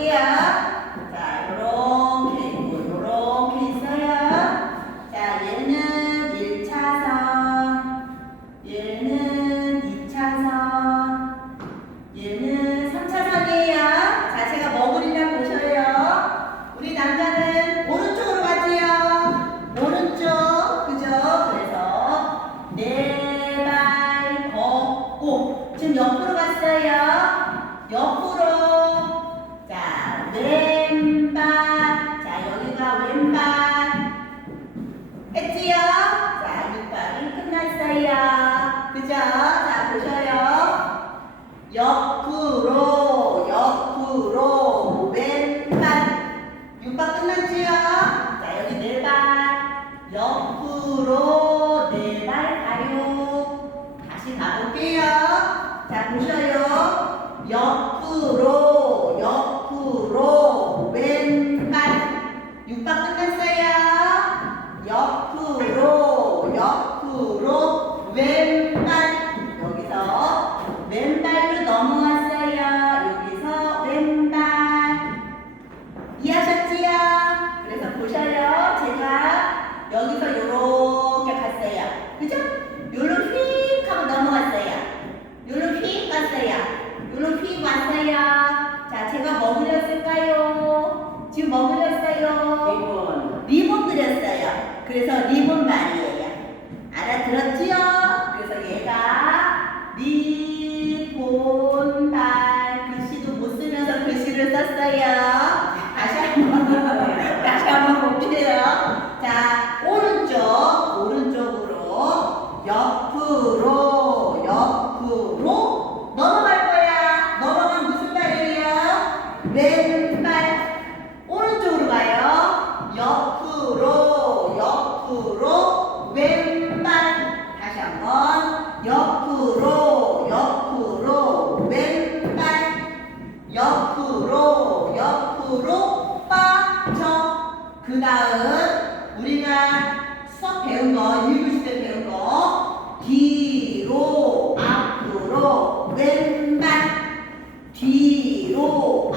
볼게요. 자, 요렇게 있고, 요렇게 있어요. 자, 얘는 1차선, 얘는 2차선, 얘는 3차선이에요. 자, 제가 뭐 그리나 보셔요. 우리 남자는 오른쪽으로 가지요. 오른쪽, 그죠? 그래서 네 발 걷고 지금 옆으로 갔어요. 옆으로. 옆으로, 옆으로, 왼발. 육박 끝났지요? 자, 여기 네 발. 옆으로, 네 발 가요. 다시 가볼게요. 자, 보셔요. 옆으로, 옆으로, 왼발. 육박 끝났어요. 옆으로, 옆으로, 왼발. 여기서 왼발로 넘어왔어요. 여기서 왼발. 이해하셨지요? 그래서 보셔요. 제가 여기서 요렇게 갔어요. 그죠? 요로 휙 하고 넘어갔어요. 요로 휙 갔어요. 요로 휙 왔어요. 자, 제가 뭐 그렸을까요? 지금 뭐 그렸어요? 리본. 리본 그렸어요. 그래서 리본 말이에요. 알아들었지요? 그래서 얘가 리본 말 글씨도 못 쓰면서 글씨를 썼어요. 다시 한번 다시 한번 볼게요. 자 오른쪽 오른쪽으로 옆으로 옆으로 넘어갈 거야. 넘어가면 무슨 발이에요? 왼발. 오른쪽으로 가요. 옆으로, 옆으로, 왼발. 다시 한번. 옆으로, 옆으로, 왼발. 옆으로, 옆으로, 빠져. 그 다음, 우리가 수업 배운 거, 읽으실 때 배운 거, 뒤로, 앞으로, 왼발. 뒤로